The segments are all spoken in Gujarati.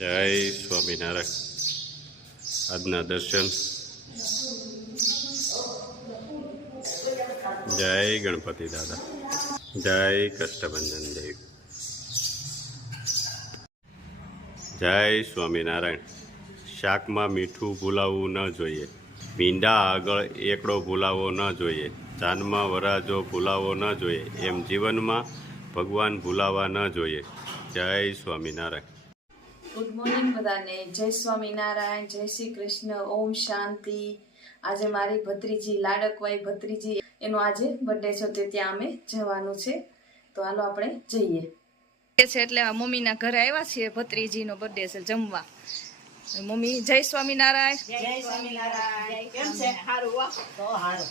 જય સ્વામિનારાયણ. આજના દર્શન. જય ગણપતિ દાદા. જય કષ્ટભંજન દેવ. જય સ્વામિનારાયણ. શાકમાં મીઠું ભૂલાવવું ન જોઈએ. મીંડા આગળ એકડો ભૂલાવો ન જોઈએ. ચાંદમાં વરાજો ભૂલાવો ન જોઈએ. એમ જીવનમાં ભગવાન ભૂલાવા ન જોઈએ. જય સ્વામિનારાયણ. ગુડ મોર્નિંગ બધાને. જય સ્વામિનારાયણ, જય શ્રી કૃષ્ણ, ઓમ શાંતિ. આજે મારી ભત્રીજી લાડકવાઈ ભત્રીજી એનો આજે બર્થડે છે, તે ત્યાં અમે જવાનું છે, તો હાલો આપણે જઈએ. એટલે મમ્મીના ઘરે આવ્યા છીએ. ભત્રીજીનો બર્થડે છે, જમવા. મમ્મી જય સ્વામિનારાયણ. જય સ્વામિનારાયણ. કેમ છે? હારું તો હારું.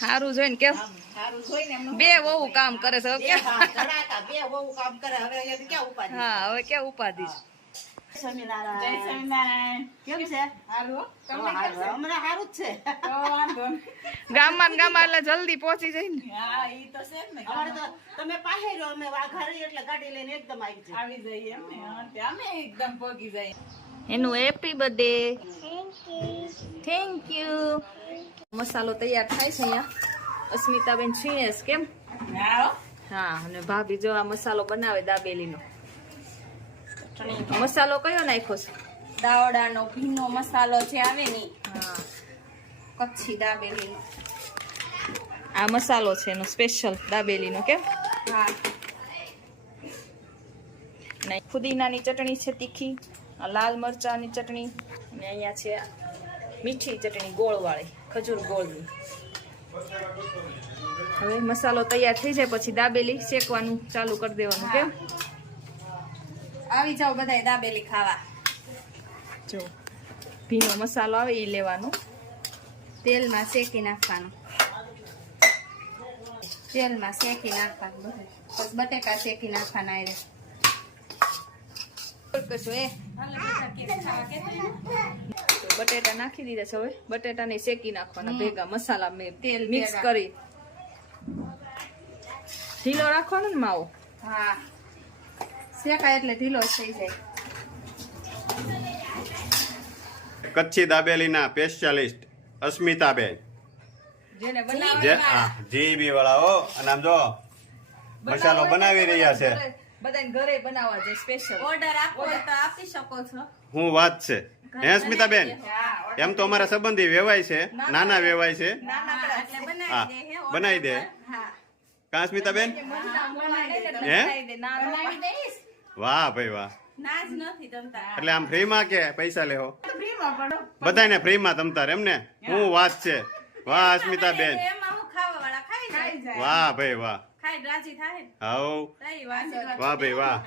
સારું જોઈને કેમ હારું જોઈને એમનું બે વહુ કામ કરે છે. બે ધડાકા બે બહુ કામ કરે. હવે અહીંયા ક્યાં ઉપાધિ? હા, હવે ક્યાં ઉપાધિ છે. જય સ્વામિનારાયણ. જય સ્વામિનારાયણ. કેમ છે? હારું હો? તમને કેમ છે? હમણાં હારું જ છે. તો વાંધો નહીં. ગામમાં ને ગામમાં એટલે જલ્દી પહોંચી જાય ને. હા, ઈ તો છે જ ને. અમારે તો તમે પાસે રહ્યો, અમે વાઘારી એટલે ગાડી લઈને એકદમ આવી જાય. આવી જઈએ એમ ને. હા, તે અમે એકદમ પોગી જઈએ. એનું હેપી બર્થડે. Thank you. મસાલો તૈયાર થાય છે અહીંયા. અસ્મિતાબેન છીણે છે કેમ? હા હો. હા, અને ભાભી જો આ મસાલો બનાવે દાબેલીનો. મસાલો કયો નાખ્યો છે? દાવડાનો ભીનો મસાલો જે આવે ને, હા, કચ્છી દાબેલીનો. આ મસાલો છે એનો સ્પેશિયલ દાબેલીનો કેમ? હા, અને ફુદીનાની ચટણી છે તીખી, આ લાલ મરચાની ચટણી, અને અહીંયા છે મીઠી ચટણી ગોળવાળી, ખજૂર ગોળની. હવે મસાલો તૈયાર થઈ જાય પછી દાબેલી શેકવાનું ચાલુ કરી દેવાનું કેમ? આવી જાવ બધાય દાબેલી ખાવા. જો ભીનો મસાલો આવે એ લેવાનો. તેલમાં શેકી નાખવાનું. તેલમાં શેકી નાખવાનું બધું. પછી બટેકા શેકી નાખવાના. કશું એ તો બટેટા નાખી દીધા છે. હવે બટેટાને શેકી નાખવાના ભેગા મસાલા મેં તેલ મિક્સ કરી. ઢીલો રાખવાનો ને માવો. હા, શેકાય એટલે ઢીલો થઈ જાય. કચ્છી દાબેલીના સ્પેશિયાલિસ્ટ અસ્મિતાબેન. જેને જીબી વાળા હો. અને આમ જો મસાલો બનાવી રહ્યા છે. બધાને ઘરે બનાવવા છે સ્પેશિયલ. ઓર્ડર આપો હોય તો આપી શકો છો. હું વાત છે હે અસ્મિતાબેન? એમ તો અમારા સંબંધી વેવાય છે, નાના વેવાય છે. હા, એટલે હા, બનાવી દે. બનાવી દે. હા, કા અસ્મિતાબેન? હે? બનાવી દઈશ. વાહ ભાઈ વાહ. ના જ નથી તમતા. એટલે આમ ફ્રીમાં કે પૈસા લેહો? ફ્રીમાં પડો. બધાને ફ્રીમાં તમતાર એમ ને? હું વાત છે. વાહ અસ્મિતાબેન, એમાં હું ખાવા વાળા ખાઈ જાય. વાહ ભાઈ વાહ. ખાઈ રાજી થાય ને. હાઉ, તઈ વાત. વાહ ભાઈ વાહ.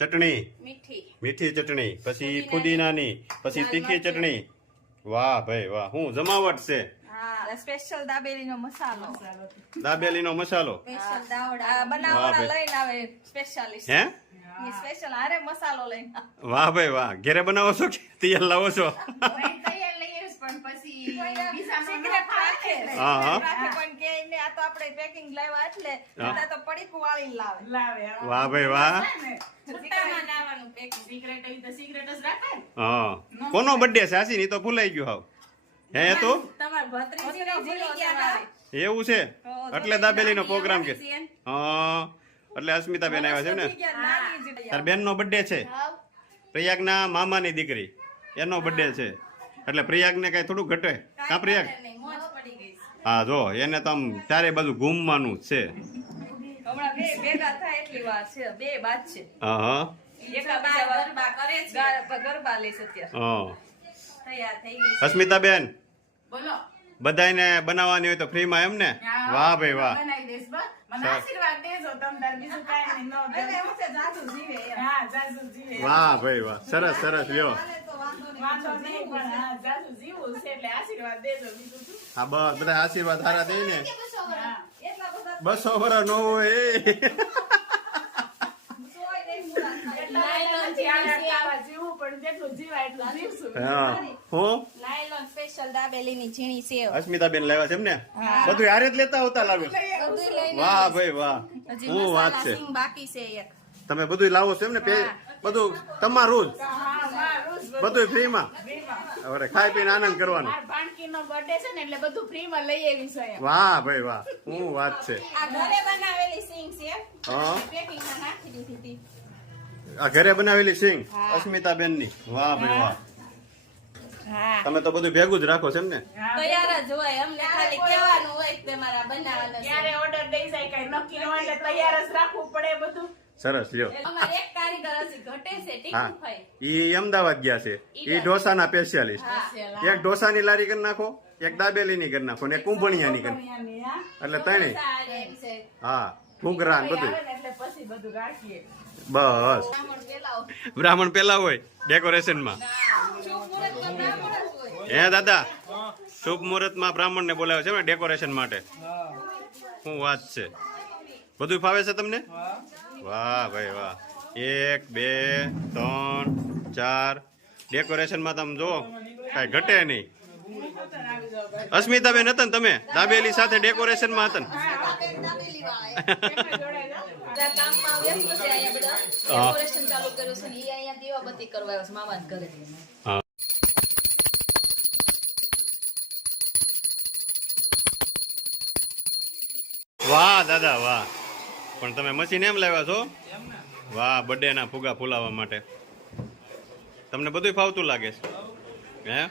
ચટણી, મીઠી. મીઠી ચટણી, પછી ફુદીનાની, પછી તીખી ચટણી. વાહ ભાઈ વાહ. હું જમાવટ છે. હા, સ્પેશિયલ દાબેલીનો મસાલો. દાબેલીનો મસાલો. સ્પેશિયલ દાવડા. આ બનાવવાળા વાહ ભાઈ. લઈને આવે સ્પેશિયાલિસ્ટ. હે? સ્પેશિયલ હારે મસાલો લઈને આવે. વાહ ભાઈ વાહ. ઘેરે બનાવો છો કે તૈયાર લાવો છો? તૈયાર લઈએ પણ પછી સિગરેટ રાખે. હા, હા. રાખે પણ કે એને આ તો આપણે પેકિંગ લાવ્યા એટલે બધા તો પડીકું વાળીને લાવે. લાવે આવો. વાહ ભાઈ વાહ. છુટ્ટામાં લાવવાનું પેકિંગ. સિગરેટ હોય તો સિગરેટ જ રાખે ને. હા. કોનો બર્થડે છે આસી? ની તો ભૂલાઈ ગયું હાવ. હે એ તો તમાર ભત્રીજીનો ભૂલી ગયા હતા. એવું છે એટલે દાબેલીનો પ્રોગ્રામ કે. હા, એટલે અસ્મિતાબેન આવ્યા છે ને? નાની જ તાર બેનનો બર્થડે છે. પ્રયાગના મામાની દીકરી એનો બર્થડે છે એટલે પ્રયાગને કઈ થોડું ઘટે કા પ્રયાગ? નહીં, મોજ પડી ગઈ છે. હા, જો એને તો આમ ચારે બાજુ ઘૂમવાનું જ છે. હમણાં બે ભેગા થાય એટલી વાર છે. બે બાદ છે. હા હા એકા ગરબા કરે છે. ગરબા લે છે અત્યારે. હા. તૈયાર થઈ ગઈ. અસ્મિતાબેન, બોલો. બધાને બનાવવાની હોય તો ફ્રીમાં એમ ને? હા, વાહ ભાઈ વાહ. બનાવી દઈશ બસ. મને સર. આશીર્વાદ દેજો તમતાર. બીજું કાંઈ નહીં. ન એટલે દેજો. એવું છે જાદુ જીવે એમ. હા, જાજુ જીવે. વાહ ભાઈ વાહ. સરસ સરસ લ્યો. તો વાંધો નહીં. વાંધો નહીં પણ હા, જાજુ જીવવું છે એટલે આશીર્વાદ દેજો. બીજું શું? હા, બસ બધા આશીર્વાદ સારા દે ને. હા. એટલા બધા 200 વર્ષ નો હોય એ. સોય નહીં મુરાદ થાય. નાયલોનથી આડા તાવા જીવવું પણ જેટલું જીવાય એટલું જીવશું. હા. હું લાયલોન સ્પેશિયલ દાબેલીની ઝીણી સેવ. અસ્મિતાબેન લાવ્યા છે એમ ને? બધું હારે જ લેતા આવતા લાગે. બધું લઈને વાહ ભાઈ વાહ. હજી હું વાત મસાલા છે. સિંગ બાકી છે એક. તમે બધું લાવો છો એમ ને બધું તમારું જ બધું ફ્રીમાં હવે ખાઈ પીને આનંદ કરવાનો. ભાણકીનો બર્થડે છે ને એટલે બધું ફ્રીમાં લઈ આવી છે એમ. વાહ ભાઈ વાહ, શું વાત છે. આ ઘરે બનાવેલી સિંગ છે હા, પેકિંગમાં નાખી દીધી હતી. આ ઘરે બનાવેલી સિંગ અસ્મિતાબેન ની. વાહ ભાઈ વાહ, હા તમે તો બધું ભેગું જ રાખો છો એમ ને. તૈયાર જ હોય અમને ખાલી કહેવાનું હોય કે તમારા બનાવવાના છે. ક્યારે ઓર્ડર દઈ જાય કઈ નક્કી ન હોય એટલે તૈયાર જ રાખવું પડે બધું. સરસ લ્યો. અમારે એક કારીગર હજી ઘટે છે હા, ટીકુ ભાઈ. ઈ અમદાવાદ ગયા છે. ઈ ઢોસાના સ્પેશિયાલિસ્ટ. એક ઢોસાની લારી કરી નાખો, એક દાબેલીની કરી નાખો ને એક કુંભણિયાની કરી નાખો. એટલે ત્રણેય. હા, ઘૂઘરા ને બધું. આવે ને એટલે પછી બધું રાખીએ. બસ બ્રાહ્મણ પેલા હોય ડેકોરેશનમાં. હે દાદા, શુભ મુહૂર્તમાં બ્રાહ્મણ ને બોલાવે છે ને ડેકોરેશન માટે. શું વાત છે, બધું ફાવે છે તમને? વાહ ભાઈ વાહ, 1 2 3 4 ડેકોરેશનમાં તમે જો કઈ ઘટે નહીં. અસ્મિતાબેન હતા ને તમે દાબેલી સાથે ડેકોરેશનમાં હતા ને? બધા કામમાં વ્યસ્ત છે અહીંયા બધા. ડેકોરેશન ચાલુ કર્યું છે ને ઈ અહીંયા દીવાબત્તી કરવા આવ્યો છે મામાના ઘરે. વાહ દાદા વાહ, પણ તમે મશીન એમ લાવ્યા છો? વાહ, બર્થડે ના ફુગા ફૂલાવવા માટે. તમને બધું ફાવતું લાગે છે હે?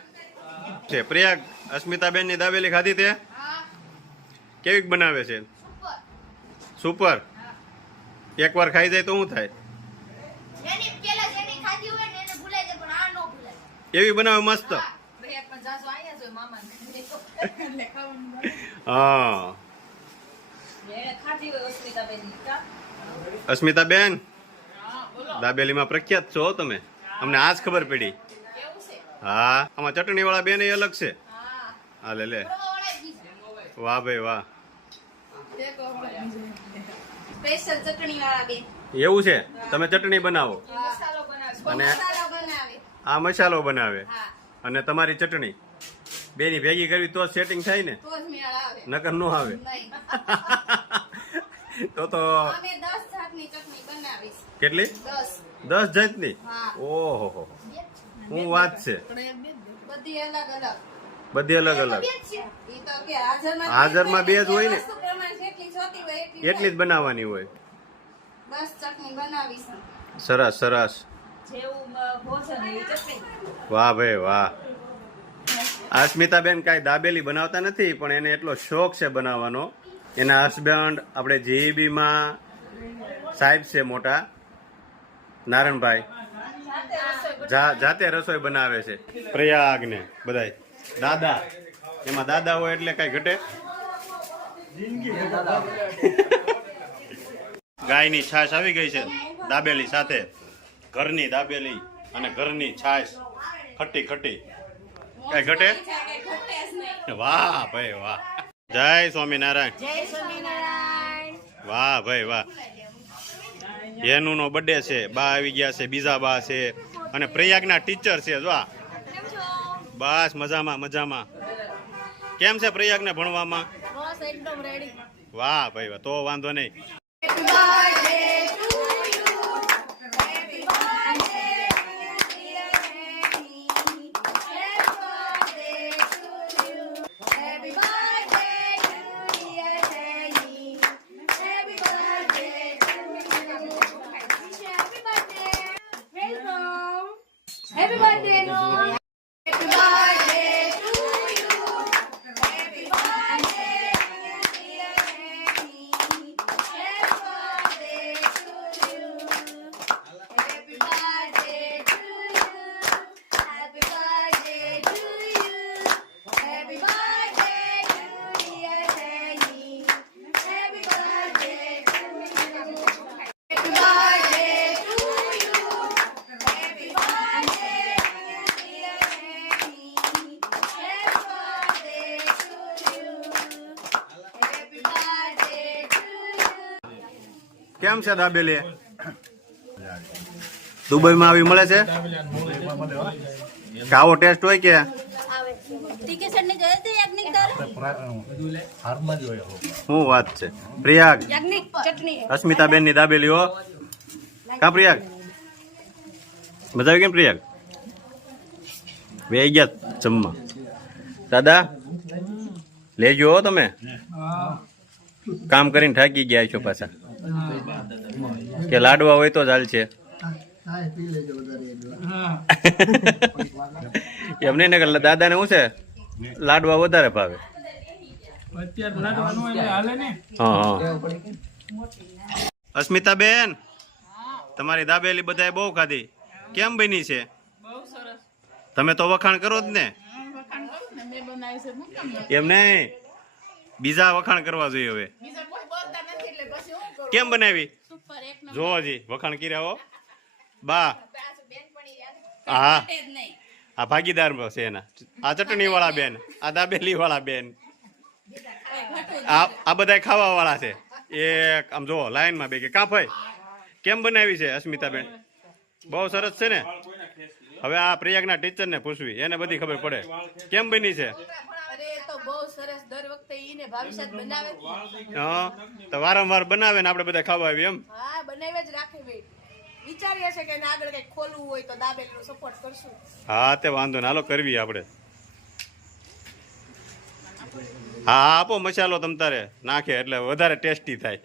છે પ્રિયા, અસ્મિતાબેન ની દાબેલી ખાધી તે કેવીક બનાવે છે? સુપર. એકવાર ખાઈ જાય તો શું થાય? એવી બનાવે મસ્ત. પ્રયાગમાં જાજો અહીંયા જ હોય મામાના ઘરે. હા, એને ખાધી હોય અસ્મિતાબેનની કા? અસ્મિતાબેન દાબેલીમાં પ્રખ્યાત છો હો તમે, અમને આજ ખબર પડી. કેવું છે? હા, આમાં ચટણી વાળા બેન અલગ છે. હા હા લે. વાહ ભાઈ વાહ, સ્પેશિયલ ચટણી વાળા બેન એવું છે? તમે ચટણી બનાવો મસાલો બનાવે. અને મસાલો બનાવે. આ મસાલો બનાવે હા અને તમારી ચટણી બેની ભેગી કરવી તો સેટિંગ થાય ને, તો જ મેળ આવે. નકર નો આવે. નહીં તો અમે 10 જાતની ચટણી બનાવીશ. કેટલી? 10. 10 જાતની? હા. ઓહો, શું વાત છે. બધી અલગ અલગ. બધી અલગ અલગ. ઈ તો કે હાજરમાં હાજરમાં બે જ હોય ને, વસ્તુ પ્રમાણે જેટલી જોતી હોય એટલી જ બનાવવાની હોય. 10 ચટણી બનાવીશ. સરસ સરસ. જેવું ભોજન એવી ચટણી. વાહ ભાઈ વાહ. અસ્મિતાબેન કાંઈ દાબેલી બનાવતા નથી, પણ એને એટલો શોખ છે બનાવવાનો. એના હસબન્ડ આપણે જીઈબીમાં સાહેબ છે મોટા, નારણભાઈ, જાતે રસોઈ બનાવે છે. પ્રયાગ ને બધાય દાદા, એમાં દાદા હોય એટલે કઈ ઘટે. ગાયની છાશ આવી ગઈ છે દાબેલી સાથે. ઘરની દાબેલી અને ઘરની છાશ ખટ્ટી ખટ્ટી, કઈ ઘટે? વાહ ભાઈ વાહ, જય સ્વામિનારાયણ. જય સ્વામિનારાયણ. વાહ ભાઈ વાહ. હેનું નો બર્થડે છે, બા આવી ગયા છે, બીજા બા છે અને પ્રયાગના ટીચર છે. જો આ બસ મજામાં મજામાં. કેમ છે પ્રયાગને ભણવામાં? બસ એકદમ રેડી. વાહ ભાઈ વાહ, તો વાંધો નહીં. હેપી બર્થડે નો. Happy birthday to you. Happy birthday dear Heni. Happy birthday to you. Happy birthday to you. Happy birthday to you. Happy birthday to dear Heni. Happy birthday to you. Happy birthday to you. Happy birthday કેમ છે દાબેલી? દુબઈમાં આવી મળે છે? આવો ટેસ્ટ હોય કે? તીખી ચટણી જોઈએ છે યાજ્ઞિક તારે? શું વાત છે. પ્રયાગ, યાજ્ઞિક ચટણી. અસ્મિતાબેન ની દાબેલી હો. કા પ્રિયાગ મજા આવી કેમ પ્રિયાગ બે ગયા જમવા દાદા લેજો હો તમે કામ કરીને થાકી ગયા છો પાછા કે લાડવા હોય તો જ હાલ છે એમ નહીં ને કે દાદાને શું છે લાડવા વધારે ભાવે હા અસ્મિતા બેન તમારી દાબેલી બધાએ બહુ ખાધી કેમ બની છે તમે તો વખાણ કરો જ ને એમ નહીં બીજા વખાણ કરવા જોઈએ હવે કેમ બનાવી જોવો જી વખાણ કર્યા હો બા હા આ ભાગીદાર છે એના આ ચટણી વાળા બેન આ દાબેલી વાળા બેન આ બધા ખાવા વાળા છે એક આમ જોવો લાઈન માં બે કે કાં ભાઈ કેમ બનાવી છે અસ્મિતા બેન બહુ સરસ છે ને હવે આ પ્રયાગના ટીચર ને પૂછવી એને બધી ખબર પડે કેમ બની છે હા તો વારંવાર બનાવે ને આપણે બધા ખાવા આવી એમ હા તે વાંધો ને હાલો કરવી આપણે હા આપો મસાલો તમ તારે નાખે એટલે વધારે ટેસ્ટી થાય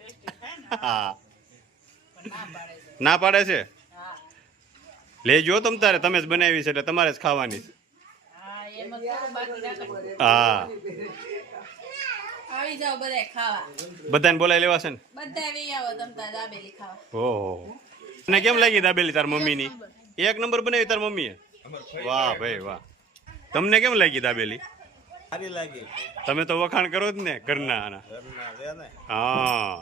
હા ના પાડે છે લેજો તમ તારે તમે જ બનાવી છે એટલે તમારે જ ખાવાની છે હા આવી જાવ બધાય ખાવા બધાને બોલાવી લેવા છે ને બધાય આવી આવો તમતા દાબેલી ખાવા ઓહો તને કેમ લાગી દાબેલી તાર મમ્મીની એક નંબર બનાવી તાર મમ્મીએ વાહ ભાઈ વાહ તમને કેમ લાગી દાબેલી સારી લાગી તમે તો વખાણ કરો જ ને ઘરના આના ઘરના છે ને હા